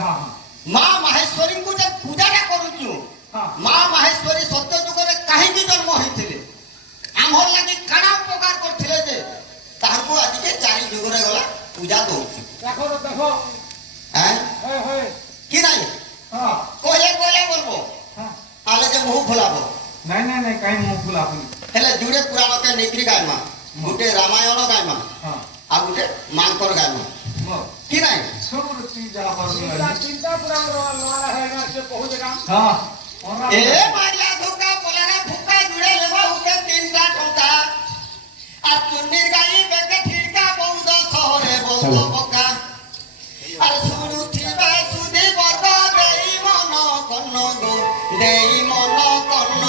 মা মাহেশ্বরীଙ୍କୁ যে ପୂଜାଟା କରୁଛୁ ମା ମାହେଶ୍ୱରୀ ସତ୍ୟ ଯୁଗରେ କାହିଁକି ଜନ୍ମ ହେଇଥିଲେ ଆମର ଲାଗି କାଣା ଉପକାର କରିଥିଲେ ଯେ ତାହାକୁ ଆଜିକେ 4 ଯୁଗରେ ଗଲା ପୂଜା ଦଉଛୁ କି ନାହିଁ କହିଲେ ବলবো ତାହେଲେ ଯେ ମୁହଁ ଖୋଲାବ ନାଇଁ କାହିଁ ମୁହଁ ଖୋଲାବନି ହେଲେ ଯୁଡେ ପୁରାଣକେ ନେଇକିରି ଗାଇମା ଗୋଟେ ରାମାୟଣ ଗାଇମା ଆଉ ଗୋଟେ ମାଙ୍କର ଗାଇମା କି ନାହିଁ ସବୁ ଯାହା ଚିନ୍ତା ପୁରାଣ ଏ ମାରିଆ ଧୁକା ପଲାରା ଫୁକା ଯୁଡେ ଲେବା ହୁକେ 3ଟା ଟଙ୍କା আর চুন্নির গাই বেগে ঠিকা বৌদ শহরে বৌদ পকা আর শুনুথিবা সুধি বর্গ দেই মন কন্ন গো দেই মন কন্ন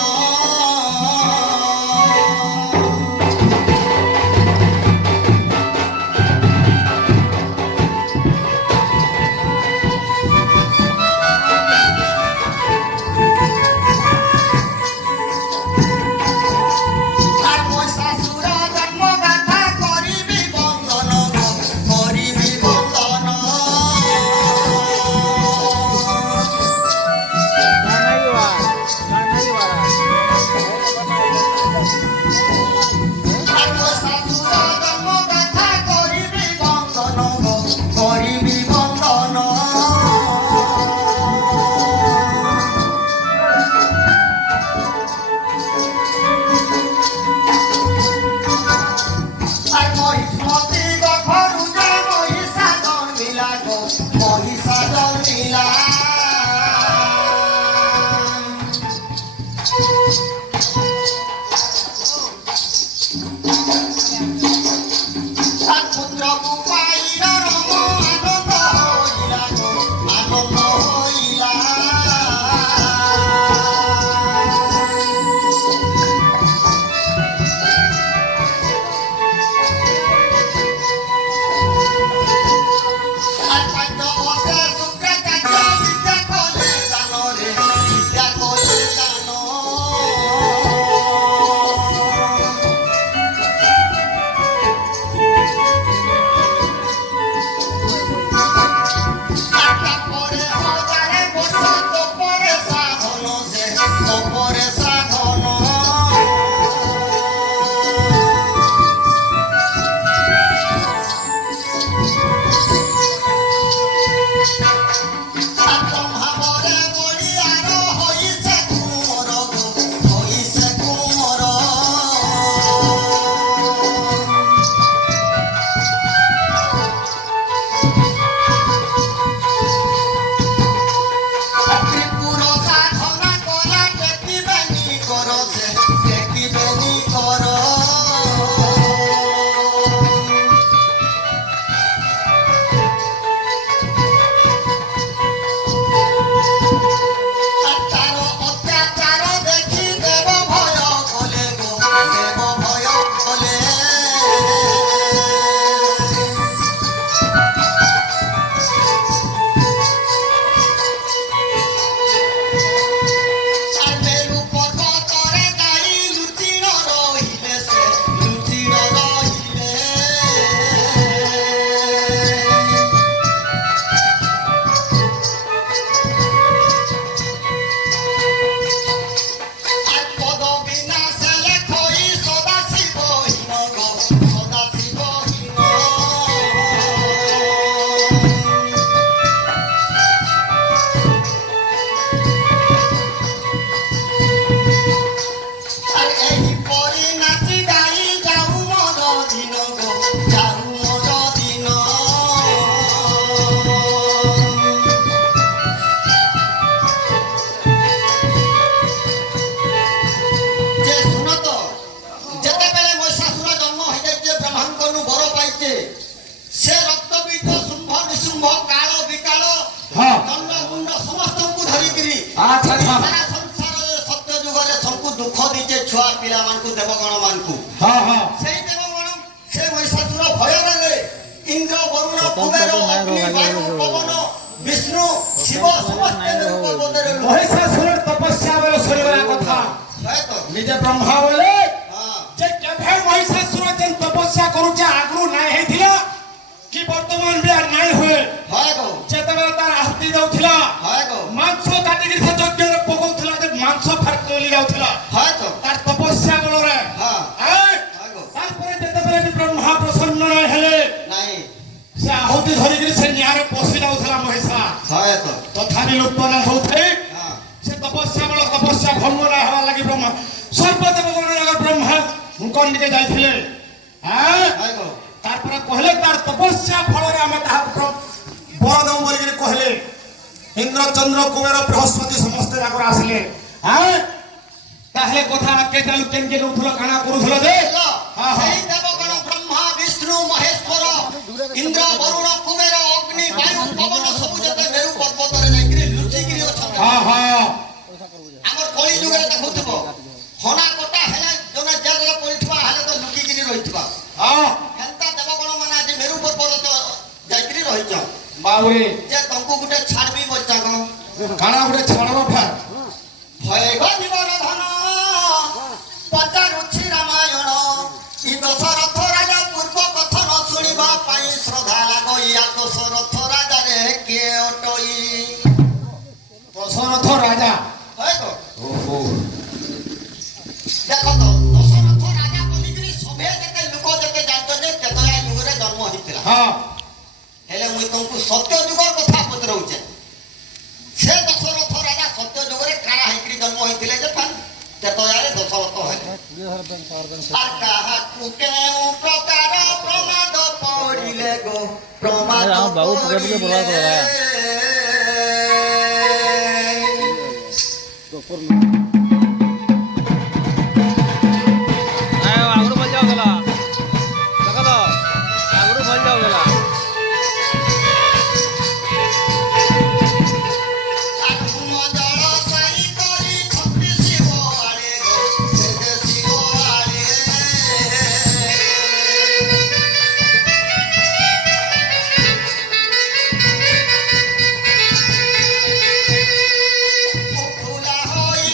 छुआ पिला मानकु देवगण मानकु सेई देवगण से महिषासुर भय रे इंद्र वरुण कुबेर अग्नि वायु पवन विष्णु शिव समस्त रूप बदले महिषासुर तपस्या बेले सरीबा कथा निजे ब्रह्मा बोले जे केभे महिषासुर जेन तपस्या करूचे आगु नाय हेथिला कि वर्तमान भी नाय होए जेते बेले तार आहुति दउ ବି ଲୁପ୍ତ ନା ହଉଥାଏ ହଁ ସେ ତପସ୍ୟା ବଳ ତପସ୍ୟା ଭଙ୍ଗ ନା ହେବା ଲାଗି ବ୍ରହ୍ମା ସର୍ବଦେବଗଣ ବ୍ରହ୍ମା ଟିକେ ଯାଇଥିଲେ ଭାଇ କହ ତାପରେ କହିଲେ ତାର ତପସ୍ୟା ଫଳରେ ଆମେ ତାହାକୁ ବର ଦେବୁ ବୋଲିକିରି କହିଲେ ଇନ୍ଦ୍ର ଚନ୍ଦ୍ର କୁବେର ବୃହସ୍ପତି ସମସ୍ତେ ଯାକର ଆସିଲେ ତାହେଲେ କଥା କେତେ ଲୋକ କେନ୍ ଉଠୁଲ କାଣା କରୁଥିଲ ଯେ ସେଇ ଦେବଗଣ ବ୍ରହ୍ମା ବିଷ୍ଣୁ ମହେଶ୍ୱର ଇନ୍ଦ୍ର ବରୁଣ କୁବେର ଅଗ୍ନି ବାୟୁ ପବନ ସବୁ ଯେତେ ମେରୁ ପର୍ବତରେ ଯାଇକିରି ଲୁଚିକିରି ଅଛନ୍ତି ଆମର କଳି ଯୁଗରେ ଦେଖୁଥିବ ହଣା କଟା ହେଲେ ଜଣେ ଜେଲରେ ପଡ଼ିଥିବା ହେଲେ ତ ଲୁକିକିରି ରହିଥିବା ହେନ୍ତା ଦେବଗଣ ମାନେ ଆଜି ମେରୁ ପର୍ବତ ଯାଇକିରି ରହିଛ ବାବୁରେ ଯେ ତମକୁ ଗୋଟେ ଛାଡବି ବଚାକ କାଣା ଗୋଟେ ଛାଡବ ଫେର ଭୟ ଜୀବନ ଧନ ପଚାରୁଛି ରାମାୟଣ ଇ ଦଶରଥ ରାଜା ପୂର୍ବ କଥନ ଶୁଣିବା ପାଇଁ ଶ୍ରଦ୍ଧା ଲାଗଇଆ ଦଶରଥ ରାଜାରେ କିଏ ଅଟଇ ଦଶରଥ ରାଜା ଓହୋ ଦେଖ ତ ଦଶରଥ ରାଜା ବୋଲିକିରି ସଭେ ଯେତେ ଲୋକ ଯେତେ ଜାଣିଛ ଯେ କେତୟା ଯୁଗରେ ଜନ୍ମ ହେଇଥିଲା ହେଲେ ମୁଇଁ ତମକୁ ସତ୍ୟ ଯୁଗର କଥା ପଚରାଉଛେ ସେ ଦଶରଥ ରାଜା ସତ୍ୟ ଯୁଗରେ କାଣା ହେଇକିରି ଜନ୍ମ ହେଇଥିଲେ ଯେ କେତୟାରେ ଦଶରଥ ହେଲେ আর কাহাকু কেউ প্রকার প্রমাদ পড়িলে গো প্রমাদ বাবু পুকে পুকে বলা করা আগুন বল যাও গেলা দেখা তো আগুন বল যাও গেলা আগুন জল সাই করি ছত্রি শিব আড়ে গো সেদে শিব আড়ে ফুলা হই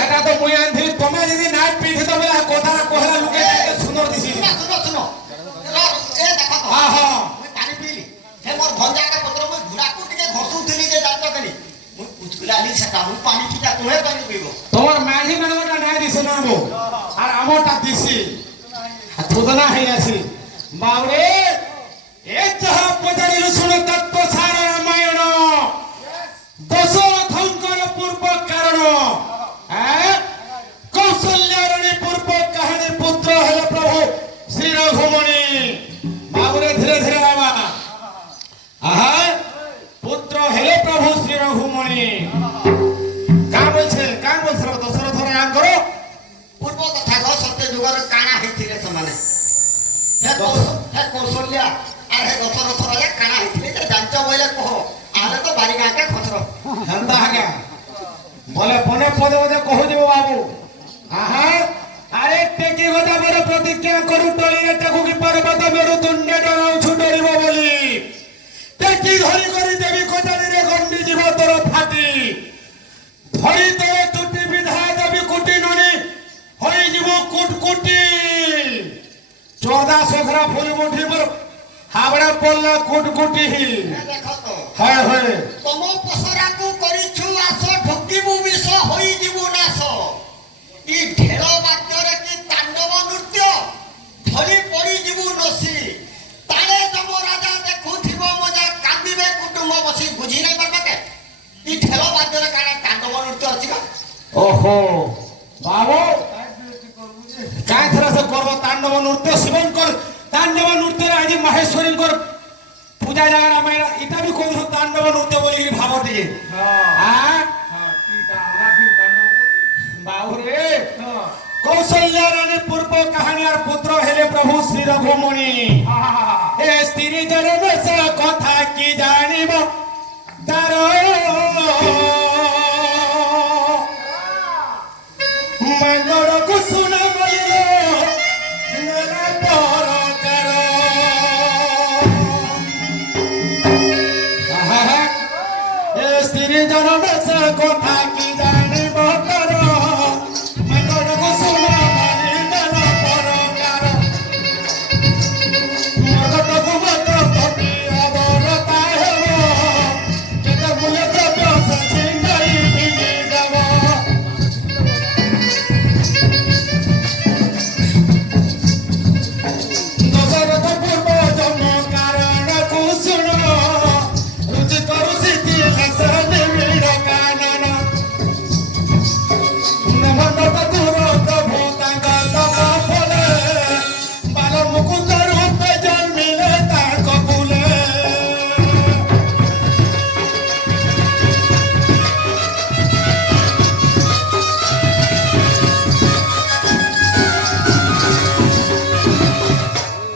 হেটা তো মুই আনଥିଲି তুমি যদি নাচ পিধি তো বেলা কথা কহলা লোকে সুন্দর দিছি শুনো এ দেখো তো হ্যাঁ হ্যাঁ মুই পানি পিইলি সে মোর ভঞ্জাটা পତ୍ର মুই ঘোড়াକୁ ଟିକେ ঘষুଥିଲି যে জানতো কেনি মুই পুচকুলালি সেটা মুই পানি পিটা তুহে পানি পিইব তোমার মাঝি মানবটা নাই দিছে না গো আর আমরটা দিছি থুদনা হই আছে বাবরে এ যাহা পজারিলু শুনো তত্ত্ব সার রামায়ণ দশরথঙ্কর পূর্ব কারণ হ্যাঁ কৌশল্যারণী পূর্ব কাহিনী পুত্র হেলে প্রভু শ্রী রঘুমণি বাবরে ধীরে ধীরে বাবা আহা পুত্র হেলে প্রভু শ্রী রঘুমণি কাম বলছে দশরথ রাম করো পূর্ব কথা গো সত্য যুগর কানা হইছিলে সমানে হে কৌশল্যা আর হে দশরথ রাজা কানা হইছিলে যে জানচ বইলে কহ আলে তো বাড়ি গাঁকে খসর হেন্তা হাগা বলে পনে পদে পদে কহু দিব বাবু আহা আরে টেকি কথা বড় প্রতিজ্ঞা করু টলিয়ে তাকু কি পর্বত মেরু তুণ্ডে ডরাউছু ডরিব বলি টেকি ধরি করি দেবী কোটালিরে গন্ডি জীব তোর ফাটি ধরি তোর চুটি বিধা দেবী কুটি ননি হই জীব কুটকুটি চোদা সখরা ফুল মুঠি মোর হাবড়া পড়লা কুটকুটি দেখো তো হয় হয় তম পসরাকু করিছু আস ঢুকিবু বিষ হই যিবু নাশ ই ঢেল বাদ্যরে কি তাণ্ডব নৃত্য ধরি পড়ি যিবু নসি তালে তম রাজা দেখুথিব মজা কান্দিবে কুটুম্ব বসি বুঝি নাই পারবাকে ই ঢেল বাদ্যরে কানা তাণ্ডব নৃত্য আছে গা ওহো বাবু কাই থরা সে করব তাণ্ডব নৃত্য শিবঙ্কর তাণ্ডব নৃত্যরে আজি মাহেশ্বরীঙ্কর পূজা জায়গা আমি এটা বি কোন তাণ্ডব নৃত্য বলি ভাব দিয়ে হ্যাঁ বাবুরে কৌশল্যা রানী পূর্ব কাহিনী আর পুত্র হেলে প্রভু শ্রী রঘুমণি এ স্ত্রী জনমে সে কথা কি জানিব তার মঙ্গল কুসুম বলিল নেলা পরকার আহা এ স্ত্রী জনমে সে কথা কি জানিব তার মঙ্গল কুসুম বলিল নেলা পরকার মগত গুমত কপি অবরতা হেব কেতে মুলে দ্রব্য সচি নাই ভিজি যাব দশরথ পূর্ব জন্ম কারণ কুসুণ রুচি করু সিদ্ধি হাস নিবিড় কানন নমন্ত দূর প্রভু তাঙ্ক তপ ফলে বাল মুকুন্দ রূপে জন্মিলে তাঙ্ক কুলে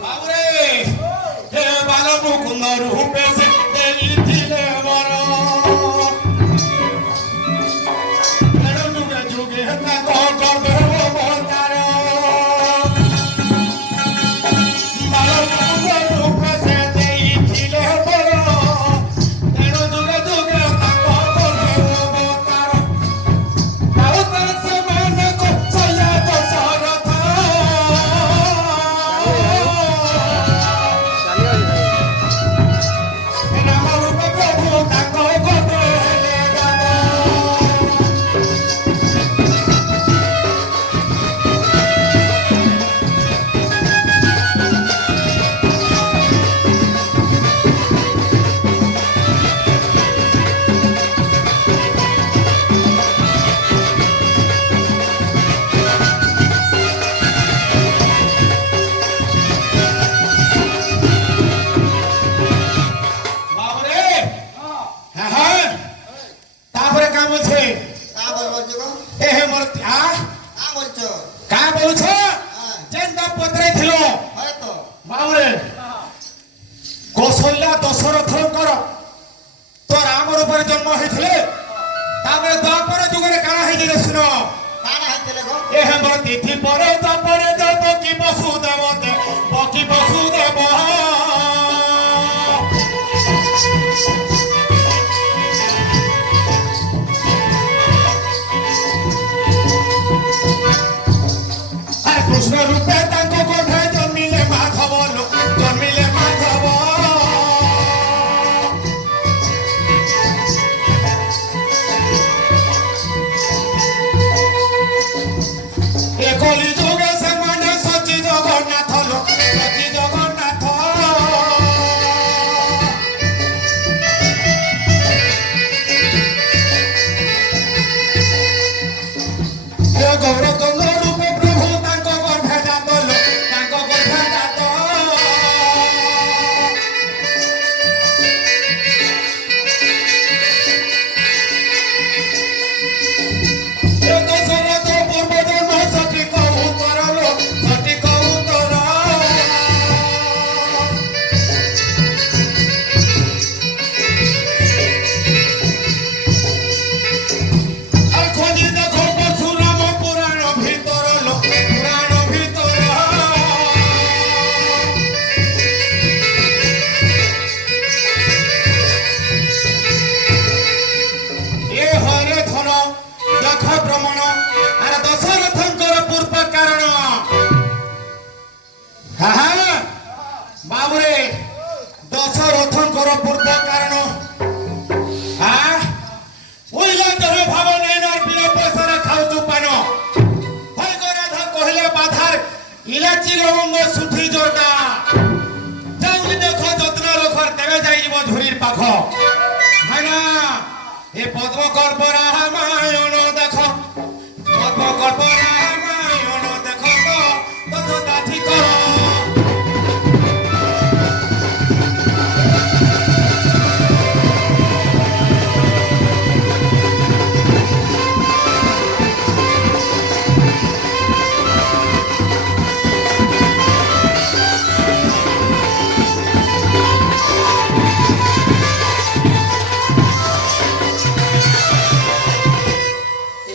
বাবুরে হে বাল মুকুন্দ রূপে সে দেইছিলে বর এড় যুগে যুগে তাঙ্ক করবে অবতার বাল মুকুন্দ রূপে সে দেইছিলে বর এড় যুগে যুগে তাঙ্ক করবে অবতার তাও সমান কৌশল্যা দশরথ রাম রূপে প্রভু তাঙ্ক গোটে হেলে গান বাবরে হ্যাঁ হ্যাঁ তারপরে কাম বলছে তা বলবো গো এ হে মোর তা বলছো কা বলছ যেন পত্রে ছিল হয়তো বাবরে কৌশল্যা দশরথঙ্কর তো রামর উপরে জন্ম হয়েছিল তারপরে দ্বাপর যুগরে কানা হয়েছে শুন কানা হইছিলে গো এ হে মোর তিথি পরে দ্বাপরে দেব কি বসুদেব বকি বসুদেব ইলাচি লবঙ্গ সুঠি জোরটা যাইলি দেখো যত্ন রখর তেবে যাইব ঝুরির পাখ হয় না এ পদ্মকর্প রামায়ণ দেখো পদ্মকর্প রামায়ণ দেখো তো ততটা ঠিক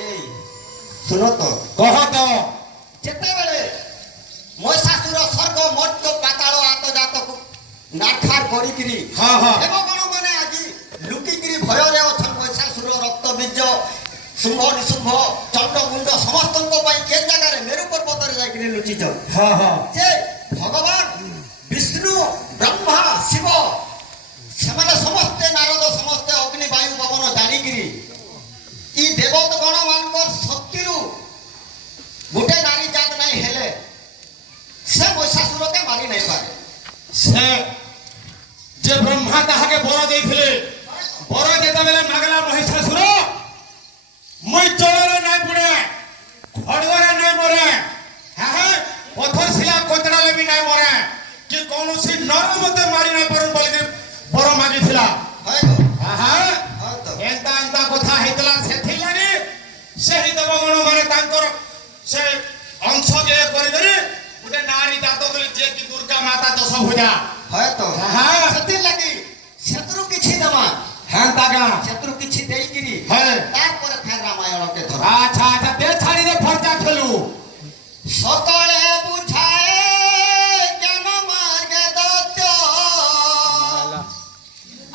এই শুনো তো কহ তো যেତେବେଳେ মহিষাসুর স্বর্গ মর্ত্য পাতাଳ ଆତଯାତକୁ ନାଠାର କରିକିରି ହଁ ହଁ ଦେବଗଣମାନେ ଆଜି ଲୁକିକିରି ଭୟରେ ଅଛନ୍ ମହିଷାସୁର ରକ୍ତ ବୀଜ ଶୁମ୍ଭ ନିଶୁମ୍ଭ ଚଣ୍ଡମୁଣ୍ଡ ସମସ୍ତଙ୍କ ପାଇଁ କେ ଜାଗାରେ ମେରୁ ପର୍ବତରେ ଯାଇକିରି ଲୁଚିଛନ୍ ହଁ ହଁ ଯେ ଭଗବାନ ବିଷ୍ଣୁ ବ୍ରହ୍ମା ଶିବ ସେମାନେ ସମସ୍ତେ ନାରଦ ସମସ୍ତେ ଅଗ୍ନି ବାୟୁ ପବନ ଜାଣିକିରି ଇ ଦେବଗଣ ମାନଙ୍କର ଶକ୍ତିରୁ ଗୋଟେ ନାରୀ ଜାତ ନାଇଁ ହେଲେ ସେ ମହିଷାସୁରକେ ମାରି ନାଇଁ ପାରେ সে যে ব্রহ্মা তাহাকে বর ଦେଇଥିଲେ বর যেତେବେଳେ মাগলা মহিষাসুর মুই চলরে নাই পড়ে খড়গরে নাই মরে হ্যাঁ পথর শিলা কোতড়ালে বি নাই মরে কি কৌনসি নর মতে মারি নাই পারুন বলি বর মাগিছিলা হয় গো হ্যাঁ হয় তো এন্তা এন্তা কথা ହେଇଥିଲା ସେଥିଲାଗି ସେହି ଦେବଗଣ ମାନେ ତାଙ୍କର ସେ ଅଂଶକେ କରିଦେଲେ ଗୋଟେ ନାରୀ ଜାତ ବୋଲି ଯିଏ କି ଦୁର୍ଗା ମାତା ଦଶ ଭୁଜା হয় তো হ্যাঁ ସେଥିର୍ ଲାଗି ଶତ୍ରୁ କିଛି ଦେମା হ্যাঁ তাগা ଶତ୍ରୁ କିଛି ଦେଇକିରି হ্যাঁ ତାପରେ ଫେର ରାମାୟଣକେ ଧର আচ্ছা আচ্ছা দে ছাড়ি দে ফরজা খেলু সকলে বুঝায় জ্ঞান মার্গে দত্ত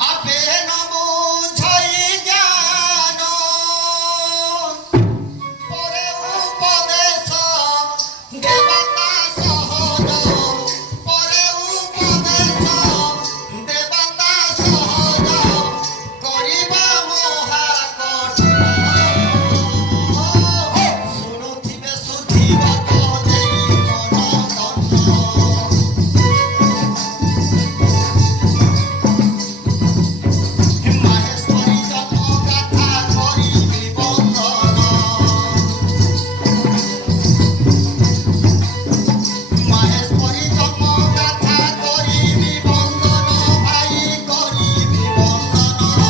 আপে ন বুঝাই জ্ঞান পরে উপদেশ দেবতা সহজ পরে উপদেশ দেবতা সহজ করিবা মহা কঠিন শুনুথিবে সুধিব কদেই মন দন্ন মাহেশ্বরী জন্ম গাথা করিবি বন্দন মাহেশ্বরী জন্ম গাথা করিবি বন্দন ভাই করিবি বন্দন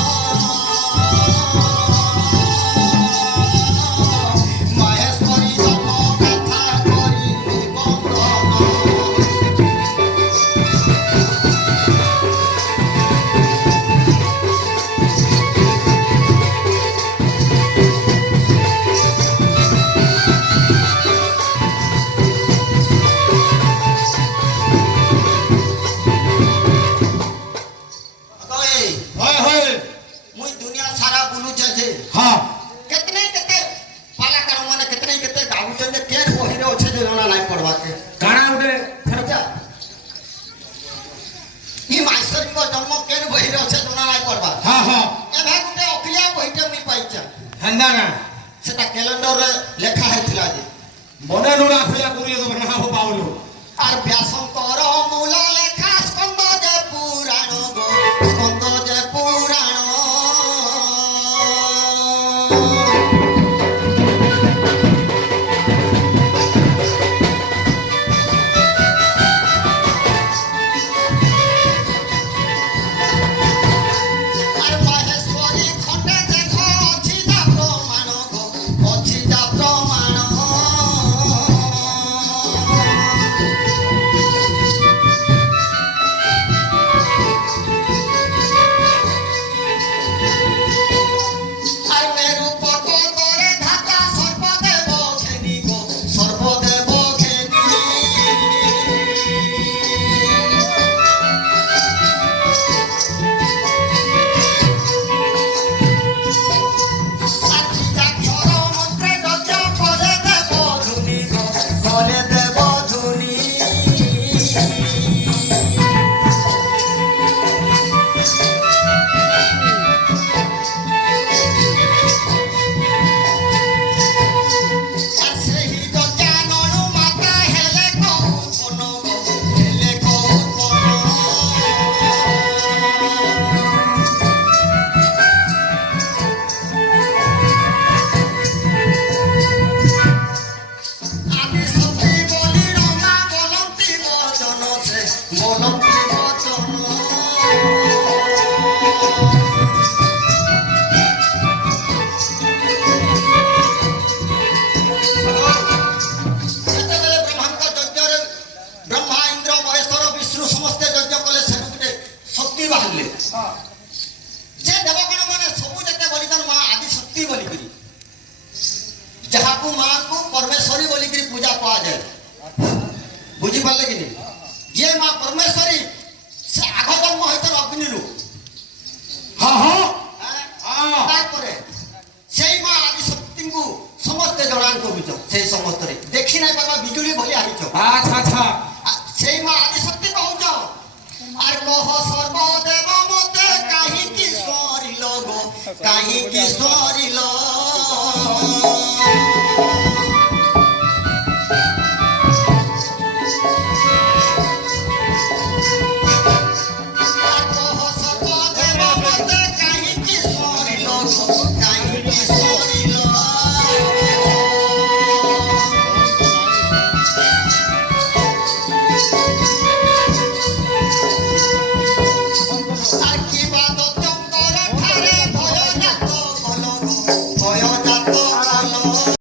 মাহেশ্বরী জন্ম গাথা করিবি বন্দন কই হয় হয় মুই দুনিয়া সারা বুলুছে যে হ্যাঁ কেতনে কেতে পালাকার মানে কেতনে কেতে গাউছেন যে কেন বহিরে আছে যে জনা নাই পড়বাকে কাଣା ଗୋଟେ আচ্ছা ই মাইসরিক জন্ম কেন বহিরে আছে জনা নাই পড়বা হ্যাঁ হ্যাঁ এভা গুটে অখিলিয়া বহিতে মুই পাইছা হেন্দা না সেটা ক্যালেন্ডরে লেখা হয়েছিল যে বনে নুড়া খুয়া করিয়ে দেবে না হো পাউলো আর ব্যাসঙ্কর মূল লেখা স্কন্দ যে পুরাণ গো স্কন্দ যে পুরাণ আর মহেশ্বরী খন্ডে দেখো অছি যা প্রমাণ গো অছি যা প্রমাণ ଯେତେବେଳେ ବ୍ରହ୍ମାଙ୍କ ଯଜ୍ଞରେ ବ୍ରହ୍ମା ଇନ୍ଦ୍ର ମହେଶ୍ୱର ବିଷ୍ଣୁ ସମସ୍ତେ ଯଜ୍ଞ କଲେ ସେଠୁ ଗୋଟେ ଶକ୍ତି ବାହାରିଲେ ଯେ ଦେବଗଣ ମାନେ ସବୁ ଯେତେ ବଳିଦାନ ମା ଆଦି ଶକ୍ତି ବୋଲିକିରି ଯାହାକୁ ମାଙ୍କୁ ପରମେଶ୍ୱରୀ ବୋଲିକିରି ପୂଜା କୁହାଯାଏ ବୁଝିପାରିଲେ କି ନି ଯିଏ ମା ପରମେଶ୍ୱରୀ ସେ ଆଗ ଜନ୍ମ ହେଇଛନ୍ତି ଅଗ୍ନିରୁ ହଁ ହଁ ତାପରେ ସେଇ ମା ଆଦି ଶକ୍ତିଙ୍କୁ ସମସ୍ତେ ଜଣାଣ କରୁଛ ସେଇ ସମସ୍ତରେ ଦେଖି ନାଇଁ ପାରବା ବିଜୁଳି ଭଳି ଆଣିଛ ଆଚ୍ଛା ଆଚ୍ଛା ସେଇ ମା ଆଦି ଶକ୍ତି କହୁଛ আর কহ সর্বদেব মতে কাহিকি সরিল গো কাহিকি সরিল